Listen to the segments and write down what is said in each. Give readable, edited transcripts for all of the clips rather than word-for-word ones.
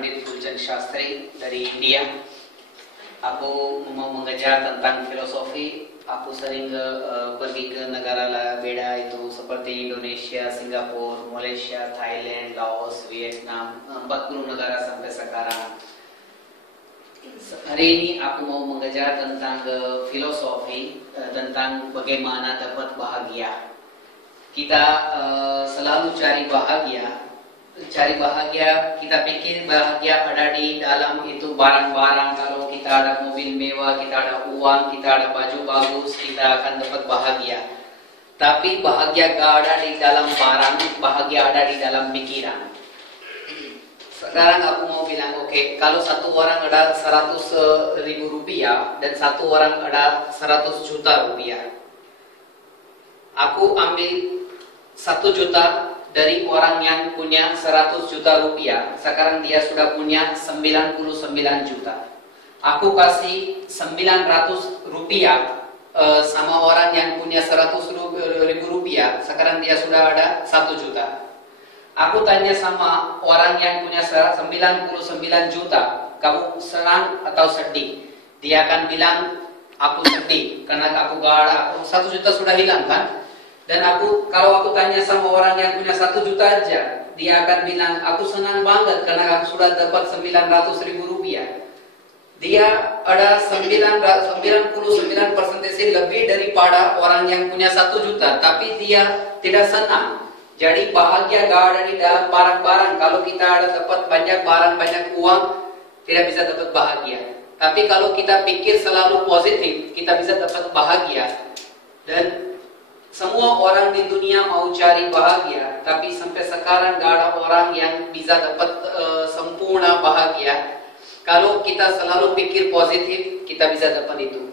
Pandit Gulchand Shastri dari India. Aku mau mengajar tentang filosofi. Aku sering pergi ke negara beda itu seperti Indonesia, Singapura, Malaysia, Thailand, Laos, Vietnam, 40 negara sampai sekarang. Hari ini aku mau mengajar tentang filosofi, tentang bagaimana dapat bahagia. Kita selalu cari bahagia. Kita pikir bahagia ada di dalam itu barang-barang. Kalau kita ada mobil mewah, kita ada uang, kita ada baju bagus, kita akan dapat bahagia. Tapi bahagia gak ada di dalam barang, bahagia ada di dalam pikiran. Sekarang aku mau bilang, oke, kalau satu orang ada 100.000 rupiah dan satu orang ada 100 juta rupiah. Aku ambil 1 juta dari orang yang punya 100 juta rupiah. Sekarang dia sudah punya 99 juta. Aku kasih 900 rupiah sama orang yang punya 100.000 rupiah. Sekarang dia sudah ada 1 juta. Aku tanya sama orang yang punya 99 juta, kamu senang atau sedih? Dia akan bilang, aku sedih karena aku gak ada, 1 juta sudah hilang kan? Dan kalau aku tanya sama orang yang punya 1 juta aja, dia akan bilang, aku senang banget karena aku sudah dapat 900.000 rupiah. Dia ada 99% lebih daripada orang yang punya 1 juta, tapi dia tidak senang. Jadi bahagia gak ada di dalam barang-barang. Kalau kita ada dapat banyak barang, banyak uang, tidak bisa dapat bahagia. Tapi kalau kita pikir selalu positif, kita bisa dapat bahagia. Dan semua orang di dunia mau cari bahagia, tapi sampai sekarang gak ada orang yang bisa dapat sempurna bahagia. Kalau kita selalu pikir positif, kita bisa dapat itu.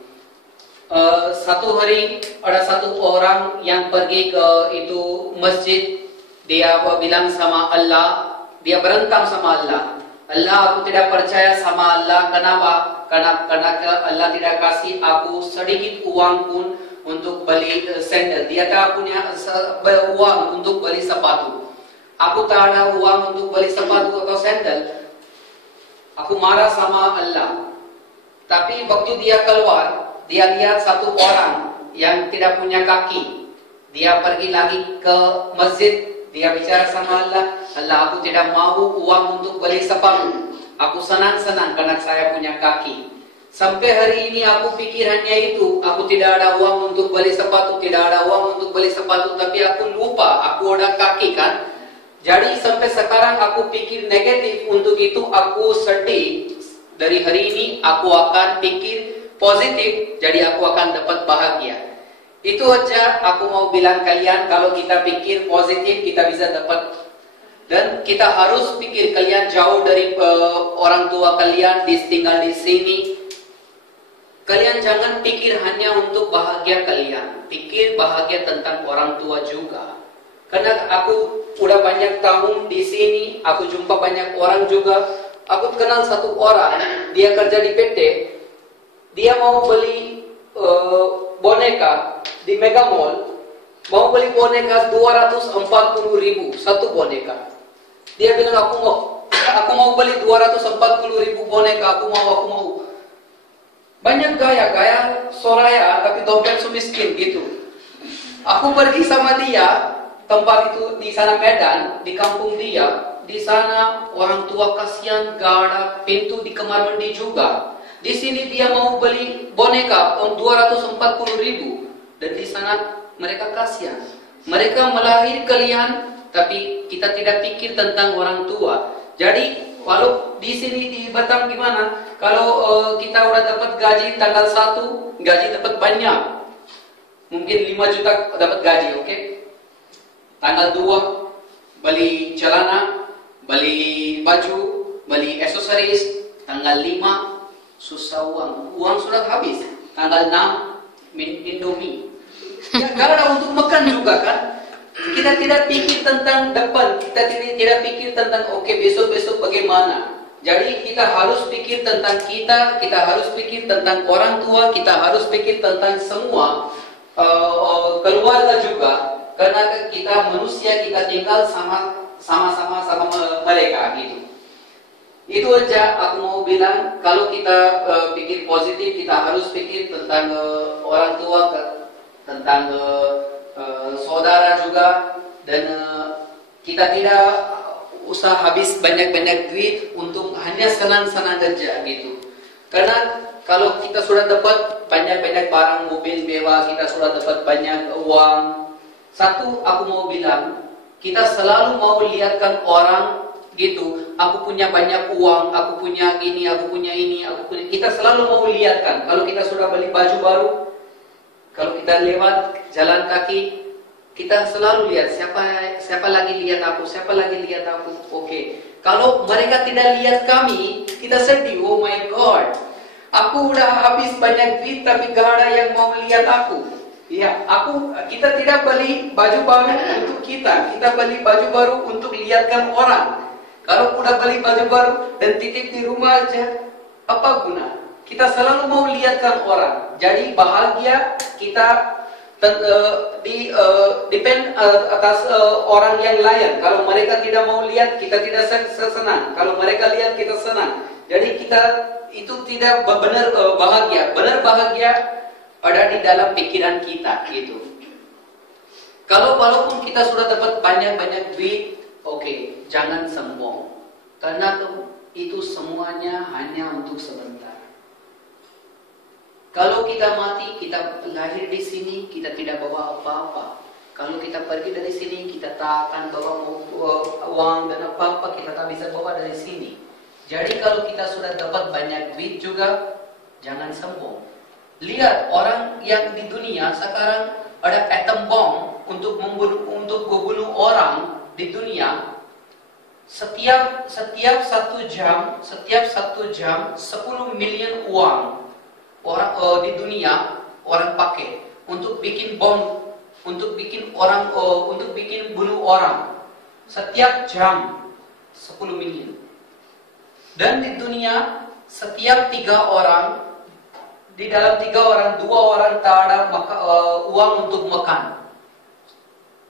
Satu hari ada satu orang yang pergi ke itu masjid. Dia bilang sama Allah, dia berantem sama Allah. Allah, aku tidak percaya sama Allah. Kenapa? Karena Allah tidak kasih aku sedikit uang pun untuk beli sandal. Dia tak punya uang untuk beli sepatu. Aku tak ada uang untuk beli sepatu atau sandal. Aku marah sama Allah. Tapi waktu dia keluar, dia lihat satu orang yang tidak punya kaki. Dia pergi lagi ke masjid. Dia bicara sama Allah, Allah, aku tidak mau uang untuk beli sepatu. Aku senang-senang karena saya punya kaki. Sampai hari ini aku pikir hanya itu. Aku tidak ada uang untuk beli sepatu, tidak ada uang untuk beli sepatu. Tapi aku lupa, aku ada kaki kan. Jadi sampai sekarang aku pikir negatif. Untuk itu aku sedih. Dari hari ini aku akan pikir positif. Jadi aku akan dapat bahagia. Itu aja aku mau bilang kalian, kalau kita pikir positif kita bisa dapat. Dan kita harus pikir kalian jauh dari orang tua kalian, tinggal di sini. Kalian jangan pikir hanya untuk bahagia kalian. Pikir bahagia tentang orang tua juga. Karena aku udah banyak tahun di sini, aku jumpa banyak orang juga. Aku kenal satu orang, dia kerja di PT. Dia mau beli boneka di Mega Mall, mau beli boneka 240.000 satu boneka. Dia bilang, aku mau beli 240.000 boneka, aku mau. Banyak gaya Soraya tapi dompet miskin gitu. Aku pergi sama dia, tempat itu di sana Medan, di kampung dia. Di sana orang tua kasihan, gak ada pintu di kamar mandi juga. Di sini dia mau beli boneka 240.000. Dan di sana mereka kasihan. Mereka melahirkan kalian, tapi kita tidak pikir tentang orang tua. Jadi walau di sini di Batam gimana? Kalau kita udah dapat gaji tanggal 1, gaji dapat banyak. Mungkin 5 juta dapat gaji, oke? Tanggal 2 beli celana, beli baju, beli aksesoris. Tanggal 5 susah uang. Uang sudah habis. Tanggal 6 Indomie. Ya, gak ada untuk makan juga kan. Kita tidak pikir tentang depan. Kita tidak pikir tentang besok bagaimana. Jadi kita harus pikir tentang kita harus pikir tentang orang tua, kita harus pikir tentang semua keluarga juga. Karena kita manusia, kita tinggal sama mereka gitu. Itu aja aku mau bilang. Kalau kita pikir positif, kita harus pikir tentang orang tua, tentang saudara juga, dan kita tidak usah habis banyak-banyak duit untuk hanya senang-senang aja gitu. Karena kalau kita sudah dapat banyak-banyak barang, mobil mewah, kita sudah dapat banyak uang, satu aku mau bilang, kita selalu mau lihatkan orang gitu, aku punya banyak uang, aku punya ini, aku punya ini, aku punya. Kita selalu mau lihatkan. Kalau kita sudah beli baju baru, kalau kita lewat jalan kaki, kita selalu lihat siapa lagi lihat aku, siapa lagi lihat aku. Oke. Kalau mereka tidak lihat kami, kita sedih. Oh my God, aku udah habis banyak duit tapi gak ada yang mau lihat aku. Ya, kita tidak beli baju baru untuk kita beli baju baru untuk lihatkan orang. Kalau udah beli baju baru dan titip di rumah aja, apa guna? Kita selalu mau lihatkan orang. Jadi bahagia kita depend atas orang yang lain. Kalau mereka tidak mau lihat, kita tidak senang. Kalau mereka lihat, kita senang. Jadi kita itu tidak benar bahagia. Benar bahagia ada di dalam pikiran kita gitu. Kalau walaupun kita sudah dapat banyak-banyak duit, oke, jangan sombong. Karena itu semuanya hanya untuk sebentar. Kalau kita mati, kita lahir di sini, kita tidak bawa apa-apa. Kalau kita pergi dari sini, kita tak akan bawa uang dan apa-apa, kita tak bisa bawa dari sini. Jadi kalau kita sudah dapat banyak duit juga, jangan sombong. Lihat orang yang di dunia sekarang ada atom bomb untuk membunuh orang di dunia. Setiap 1 jam 10 million uang orang di dunia orang pakai untuk bikin bom, untuk bikin bunuh orang. Setiap jam 10 million. Dan di dunia setiap 3 orang, di dalam 3 orang, 2 orang tak ada uang untuk makan.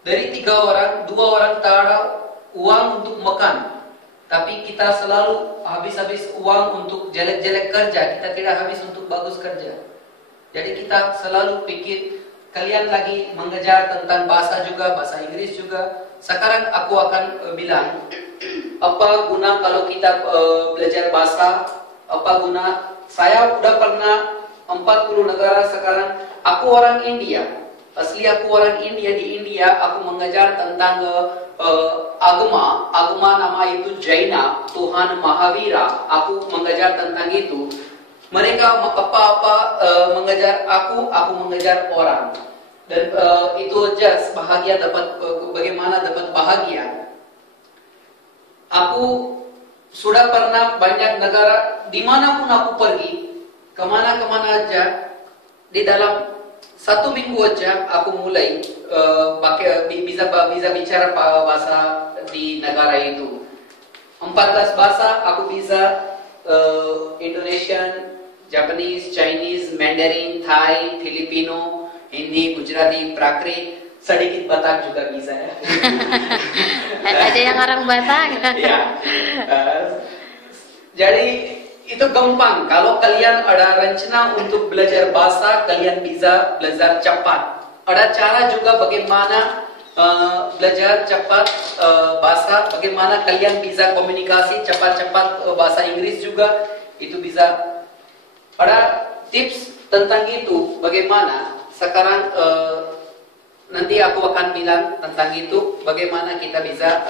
Dari 3 orang, 2 orang tak ada uang untuk makan. Tapi kita selalu habis-habis uang untuk jelek-jelek kerja. Kita tidak habis untuk bagus kerja. Jadi kita selalu pikir, kalian lagi mengejar tentang bahasa juga, bahasa Inggris juga. Sekarang aku akan bilang, apa guna kalau kita belajar bahasa? Apa guna? Saya udah pernah 40 negara sekarang. Aku orang India. Asli aku orang India. Di India aku mengajar tentang agama nama itu Jaina, Tuhan Mahavira. Aku mengajar tentang itu. Mereka mengajar aku mengajar orang. Dan itu aja bahagia dapat bagaimana dapat bahagia. Aku sudah pernah banyak negara, dimanapun aku pergi, kemana-kemana aja, di dalam 1 minggu aja aku mulai bisa bicara bahasa di negara itu. 14 bahasa aku bisa, Indonesian, Japanese, Chinese, Mandarin, Thai, Filipino, Hindi, Gujarati, Prakrit, sedikit Batak juga bisa ya. Ada yang orang Batak. Ya. Jadi itu gampang. Kalau kalian ada rencana untuk belajar bahasa, kalian bisa belajar cepat. Ada cara juga bagaimana belajar cepat bahasa, bagaimana kalian bisa komunikasi cepat-cepat bahasa Inggris juga. Itu bisa. Ada tips tentang itu bagaimana. Sekarang nanti aku akan bilang tentang itu bagaimana kita bisa